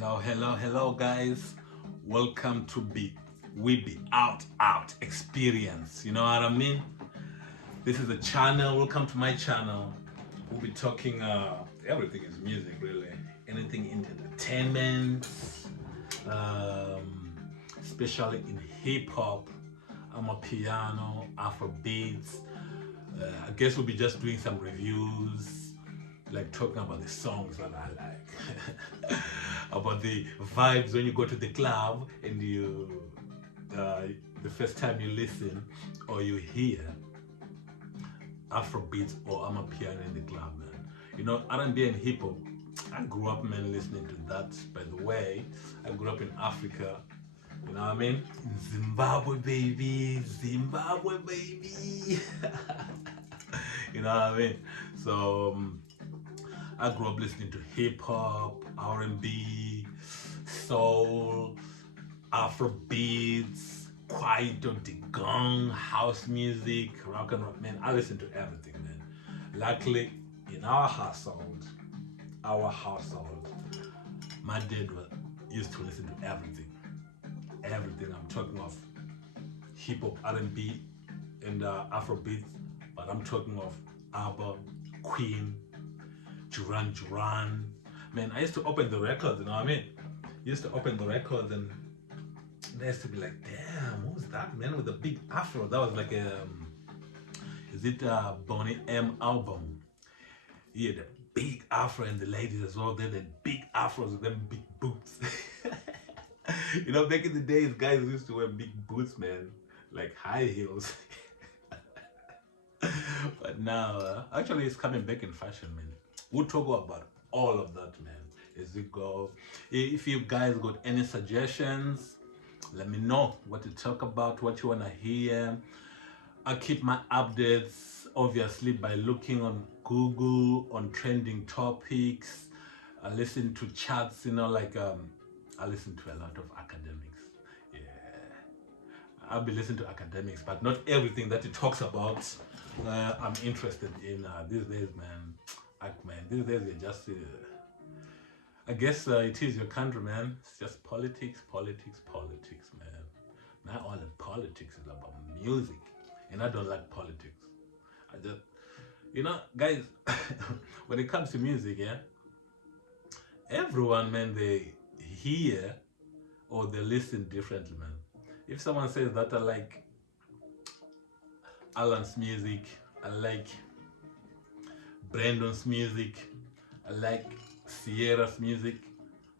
Hello, guys. Welcome to WBOOT.E For experience. You know what I mean? This is a channel. Welcome to my channel. We'll be talking. Everything is music, really. Anything in entertainment, especially in hip hop. I'm a piano, Afro beats. I guess we'll be just doing some reviews, like talking about the songs that I like, about the vibes when you go to the club and the first time you listen or you hear Afro beats or I'm a piano in the club, man. You know, R&B and hip hop. I grew up, man, listening to that. By the way, I grew up in Africa. You know what I mean? Zimbabwe, baby. Zimbabwe, baby. You know what I mean? So I grew up listening to hip hop, R&B, soul, Afro beats, Kwaito, Digong, house music, rock and roll. Man, I listen to everything, man. Luckily, in our household, my dad used to listen to everything. Everything. I'm talking of hip hop, R&B, and Afro beats, but I'm talking of ABBA, Queen, Duran. Man, I used to open the records, you know what I mean? Used to open the records and they used to be like, damn, who's that man with a big afro? That was like is it a Bonnie M album? Yeah, the big afro, and the ladies as well, they're the big afros with them big boots. You know, back in the days, guys used to wear big boots, man, like high heels. But now, actually, it's coming back in fashion, man. We'll talk about all of that, man, as we go. If you guys got any suggestions, let me know what to talk about, what you want to hear. I keep my updates, obviously, by looking on Google, on trending topics. I listen to charts, you know, like I listen to a lot of academics. Yeah, I'll be listening to academics, but not everything that it talks about I'm interested in these days, man. These days you're just, I guess it is your country, man. It's just politics, man. Not all the politics is about music, and I don't like politics. I just, you know, guys, when it comes to music, yeah, everyone, man, they hear or they listen differently, man. If someone says that I like Alan's music, I like Brandon's music, I like Sierra's music,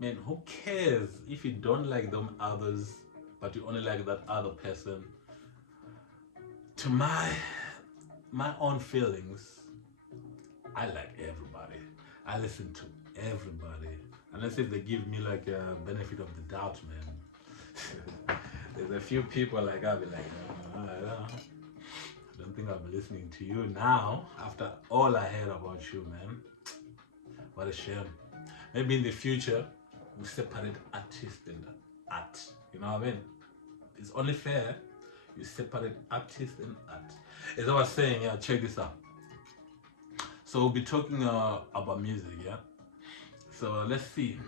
man, who cares if you don't like them others, but you only like that other person? To my own feelings, I like everybody. I listen to everybody, unless if they give me like a benefit of the doubt, man. There's a few people like I'll be like, I don't think I'll be listening to you now after all I heard about you, man. What a shame. Maybe in the future we separate artist and art. You know what I mean? It's only fair you separate artist and art. As I was saying, yeah, check this out. So we'll be talking about music, yeah. So let's see.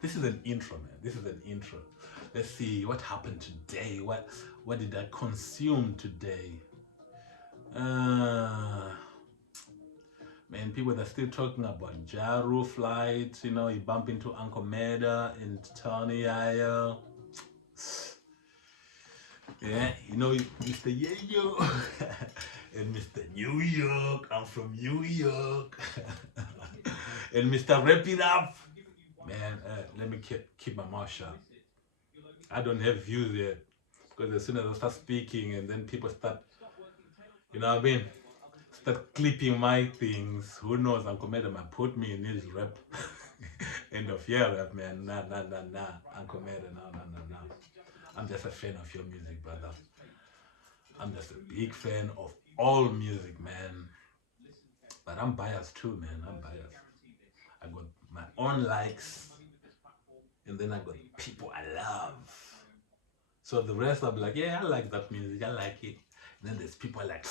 This is an intro, man. This is an intro. Let's see what happened today. What did I consume today? Man, people that are still talking about Jaru flights, you know, you bump into Uncle Meda and Tony Ayo. Yeah, you know, Mr. Yayo and Mr. New York. I'm from New York. And Mr. Wrap It Up. Man, let me keep my mouth shut. I don't have views yet. Because as soon as I start speaking and then people start, you know what I mean? Start clipping my things. Who knows? Uncle Meda might put me in his rap. End of year rap, man. Nah. Uncle Meda, no. I'm just a fan of your music, brother. I'm just a big fan of all music, man. But I'm biased too, man. I'm biased. I got my own likes, and then I got people I love. So the rest I'll be like, yeah, I like that music, I like it. And then there's people like,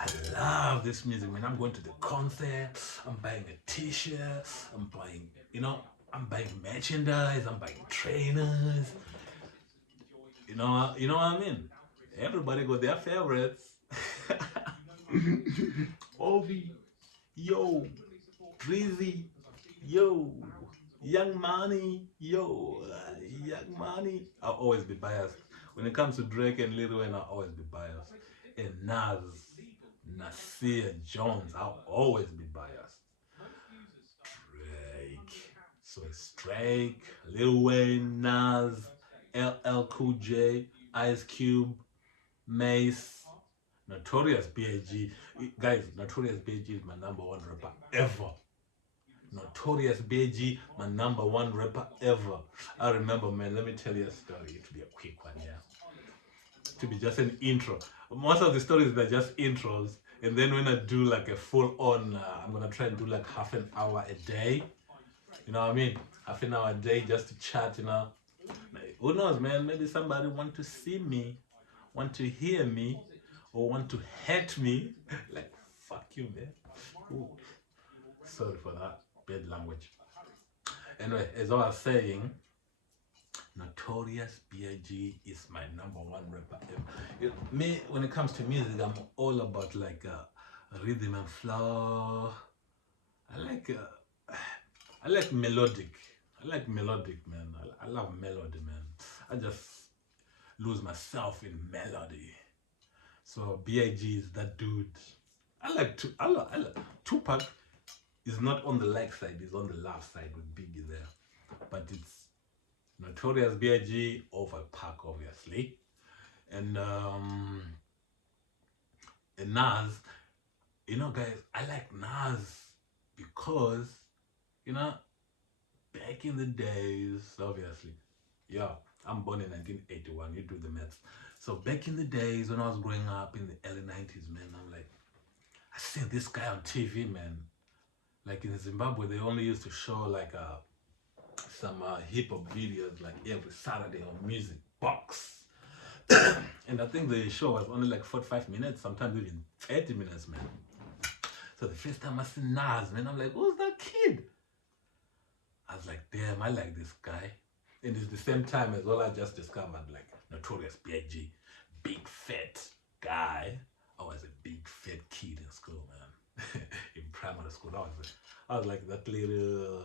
I love this music, man. I'm going to the concert, I'm buying a t-shirt, I'm buying, you know, I'm buying merchandise, I'm buying trainers. You know what I mean? Everybody got their favorites. Ovi, yo, Drizzy, yo, Young Money, yo, Young Money. I'll always be biased. When it comes to Drake and Lil Wayne, I'll always be biased. And Nasir Jones, I'll always be biased. Drake. So it's Drake, Lil Wayne, Nas, LL Cool J, Ice Cube, Mace, Notorious B.I.G. Guys, Notorious B.I.G. is my #1 rapper ever. Notorious B.I.G., my #1 rapper ever. I remember, man, let me tell you a story. It will be a quick one, yeah. To be just an intro. Most of the stories are just intros. And then when I do like a full on, I'm going to try and do like half an hour a day. You know what I mean? Half an hour a day just to chat, you know. Who knows, man? Maybe somebody want to see me, want to hear me, or want to hate me. Like, fuck you, man. Ooh. Sorry for that bad language. Anyway, as I was saying, Notorious B.I.G. is my #1 rapper. Me, when it comes to music, I'm all about like rhythm and flow. I like melodic. I like melodic, man. I love melody, man. I just lose myself in melody. So B.I.G. is that dude. I like Tupac is not on the like side, he's on the love side with Biggie there. But it's Notorious B.I.G. over Pac, obviously. And Nas, you know, guys, I like Nas because, you know, back in the days, obviously, yeah, I'm born in 1981, you do the maths. So back in the days when I was growing up in the early 90s, man, I'm like, I see this guy on TV, man. Like in Zimbabwe, they only used to show like some hip hop videos like every Saturday on Music Box. And I think the show was only like 45 minutes, sometimes even 30 minutes, man. So the first time I see Nas, man, I'm like, who's that kid? I was like, damn, I like this guy. And it's the same time as well I just discovered like Notorious B.I.G. Big fat guy. I was a big fat kid in school, man. In primary school, I was like that little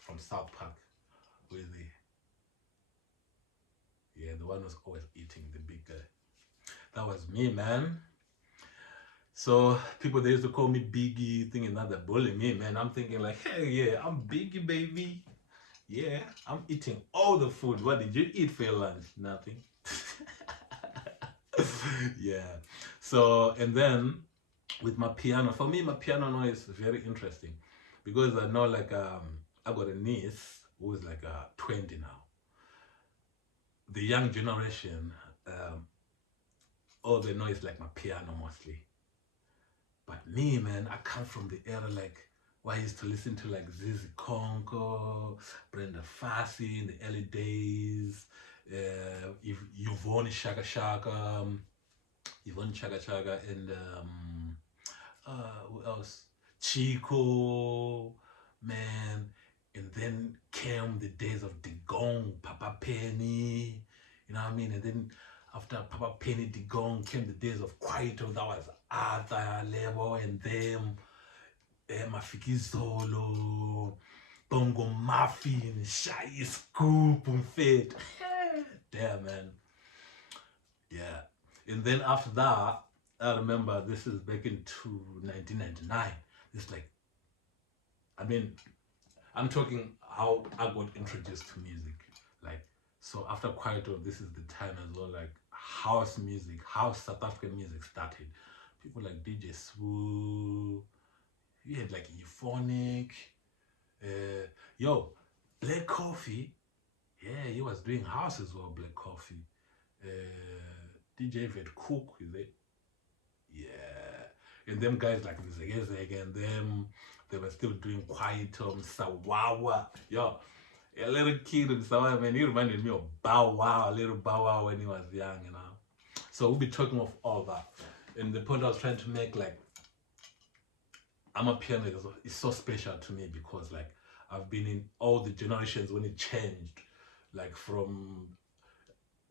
from South Park with the one who's always eating, the big guy. That was me, man. So people, they used to call me Biggie, thinking that they're bullying me, man. I'm thinking like, hey, yeah, I'm Biggie, baby. Yeah, I'm eating all the food. What did you eat for your lunch? Nothing. Yeah. So, and then with my piano, for me, my piano now is very interesting because I know like I got a niece who's like 20 now. The young generation, all they know is like my piano mostly. But me, man, I come from the era like where I used to listen to like Zizi Konko, Brenda Fassie in the early days, Yvonne Shaka Shaka, and who else? Chico, man. And then came the days of Digong, Papa Penny, you know what I mean? And then after Papa Penny, Digong, came the days of Kwaito, that was Arthur, Lebo, and them, Mafiki Zolo, Bongo Muffin, Shy Scoop, and Fit. Damn, man. Yeah. And then after that, I remember this is back into 1999. It's like, I mean, I'm talking how I got introduced to music. Like, so after Kwaito, this is the time as well, like house music, how South African music started. People like DJ Swoo, you had like Euphonic, Black Coffee. Yeah, he was doing house as well, Black Coffee. DJ Vet Cook, is it? Yeah. And them guys like Zegezeg and them, they were still doing Quiet Sawawa. Yo, a little kid in Sawawa, man, he reminded me of Bow Wow, little Bow Wow when he was young, you know. So we'll be talking of all that. And the point I was trying to make, like, I'm a piano is so special to me because like I've been in all the generations when it changed, like from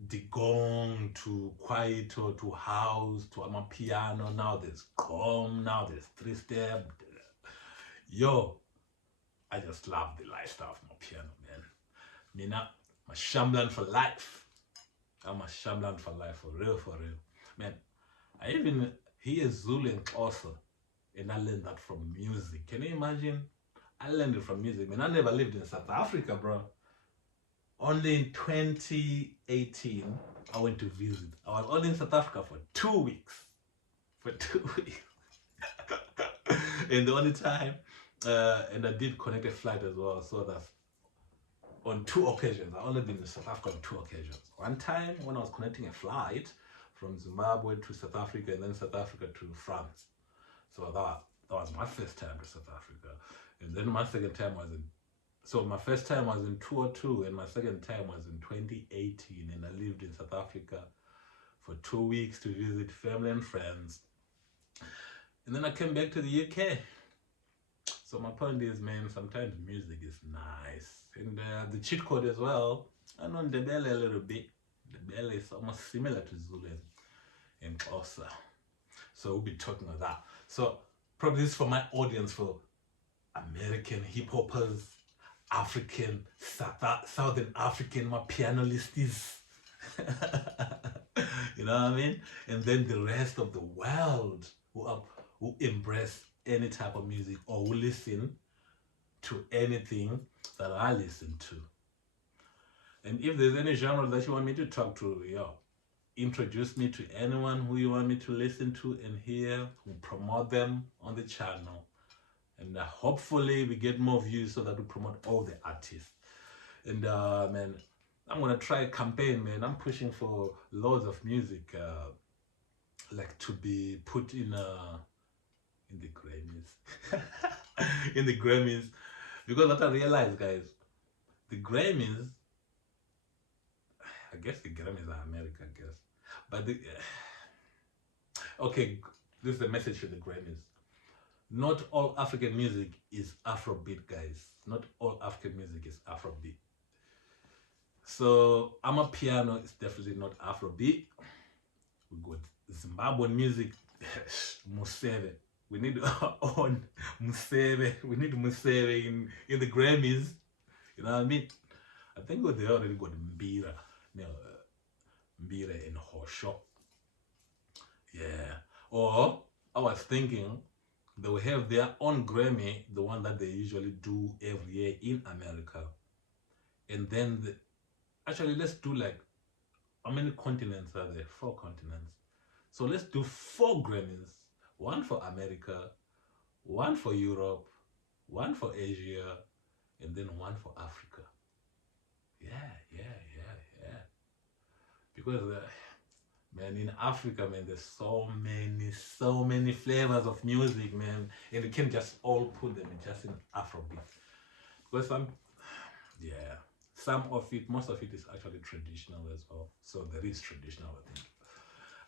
Digong to Kwaito to house to Amapiano. Now there's Gqom, now there's three step. Yo, I just love the lifestyle of Mapiano, man. Mina, my Shamlan for life. I'm a Shamlan for life, for real, man. I even hear Zulu and Xhosa, and I learned that from music. Can you imagine? I learned it from music, man. I never lived in South Africa, bro. Only in 2018, I went to visit. I was only in South Africa for 2 weeks. For 2 weeks. And the only time, and I did connect a flight as well, so that's on 2 occasions. I only been in South Africa on 2 occasions. One time when I was connecting a flight from Zimbabwe to South Africa and then South Africa to France. So that was my first time to South Africa. And then my second time was in, so my first time was in 2002 and my second time was in 2018, and I lived in South Africa for 2 weeks to visit family and friends. And then I came back to the UK. So my point is, man, sometimes music is nice. And the cheat code as well, I know Ndebele a little bit. Ndebele is almost similar to Zulu and Xhosa. So we'll be talking about that. So probably this is for my audience, for American hip-hoppers, African, Southern African, my pianistas. You know what I mean? And then the rest of the world who embrace any type of music or who listen to anything that I listen to. And if there's any genre that you want me to talk to, yo, introduce me to anyone who you want me to listen to and hear, we'll promote them on the channel. And hopefully we get more views so that we promote all the artists. And man, I'm gonna try a campaign, man. I'm pushing for loads of music, like to be put in the Grammys. In the Grammys. Because what I realized, guys, the Grammys, I guess the Grammys are America, I guess. But okay, this is a message for the Grammys. Not all African music is Afrobeat, guys. Not all African music is Afrobeat. So Amapiano is definitely not Afrobeat. We got Zimbabwean music, Museve. We need our own Museve. We need Museve in the Grammys. You know what I mean? I think they already got Mbira. You know, Mbira and Hosho. Yeah. Or I was thinking they will have their own Grammy, the one that they usually do every year in America. And then, actually, let's do like, how many continents are there? 4 continents. So let's do 4 Grammys. 1 for America, 1 for Europe, 1 for Asia, and then 1 for Africa. Yeah. Because, man, in Africa, man, there's so many flavors of music, man, and you can't just all put them in just in Afrobeat. Because some of it, most of it is actually traditional as well. So there is traditional, I think.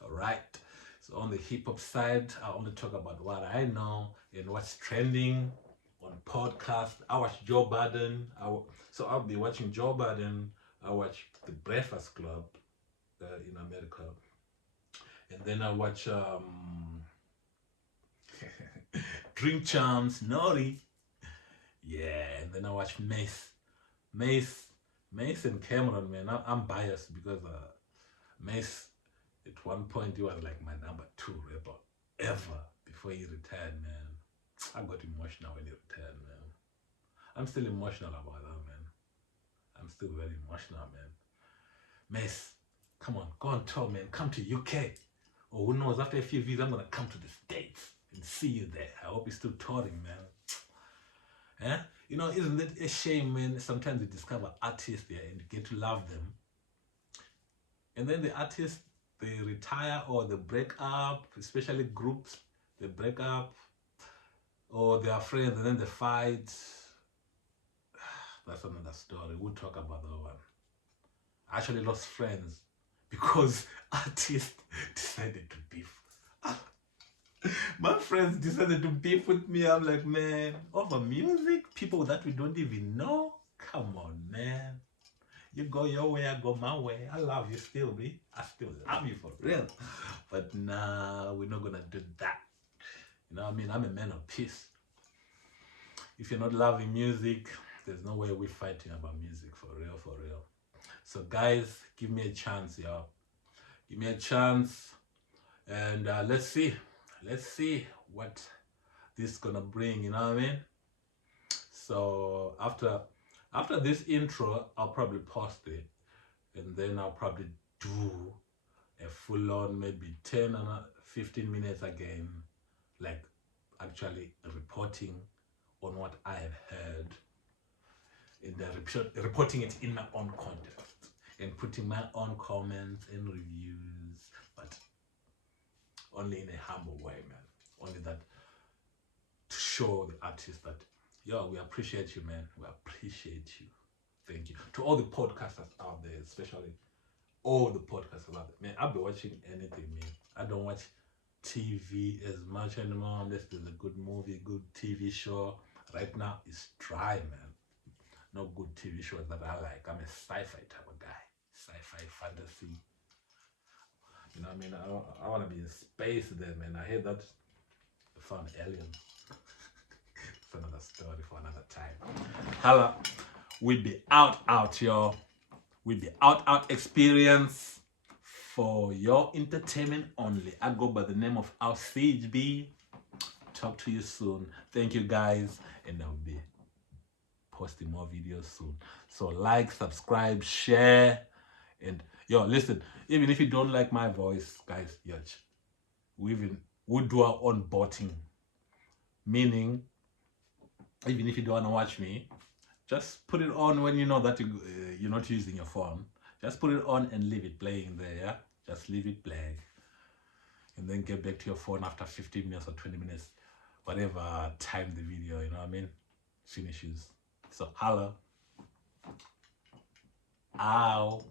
All right. So on the hip hop side, I only talk about what I know and what's trending on podcast. I watch Joe Budden. So I'll be watching Joe Budden. I watch The Breakfast Club in America. And then I watch Drink Champs, Nori. Yeah, and then I watch Mace and Cameron, man. I'm biased because Mace, at one point, he was like my number 2 rapper ever before he retired, man. I got emotional when he retired, man. I'm still emotional about that, man. I'm still very emotional, man. Mace, come on, go on tour, man. Come to UK. Or who knows, after a few years, I'm going to come to the States and see you there. I hope you're still touring, man. Eh? You know, isn't it a shame, man? Sometimes you discover artists there and you get to love them. And then the artists, they retire or they break up, especially groups, they break up, or they are friends and then they fight. That's another story. We'll talk about that one. I actually lost friends because artists decided to beef. My friends decided to beef with me. I'm like, man, over music, people that we don't even know. Come on, man. You go your way, I go my way. I love you still, B. I still love you for real. But nah, we're not gonna do that. You know what I mean? I'm a man of peace. If you're not loving music, there's no way we're fighting about music, for real, for real. So guys, give me a chance, y'all. Give me a chance, and let's see what this is gonna bring. You know what I mean? So after this intro, I'll probably post it, and then I'll probably do a full-on maybe 10 and 15 minutes again, like actually reporting on what I have heard, in the reporting it in my own context and putting my own comments and reviews, but only in a humble way, man. Only that to show the artist that, yo, we appreciate you, man. We appreciate you. Thank you. To all the podcasters out there, especially all the podcasters out there. Man, I'll be watching anything, man. I don't watch TV as much anymore unless there's a good movie, good TV show. Right now, it's dry, man. No good TV shows that I like. I'm a sci-fi type of guy. Sci-fi, fantasy. You know what I mean? I want to be in space there, man. I hear that I found aliens. It's another story for another time. Holla. We be out, y'all. We be out experience for your entertainment only. I go by the name of Our Siege B. Talk to you soon. Thank you guys, and I'll be posting more videos soon. So like, subscribe, share, and yo, listen, even if you don't like my voice, guys, we do our own botting. Meaning, even if you don't want to watch me, just put it on when you know that you're not using your phone. Just put it on and leave it playing there, yeah? Just leave it playing. And then get back to your phone after 15 minutes or 20 minutes, whatever time the video, you know what I mean, finishes. So, holla. Ow.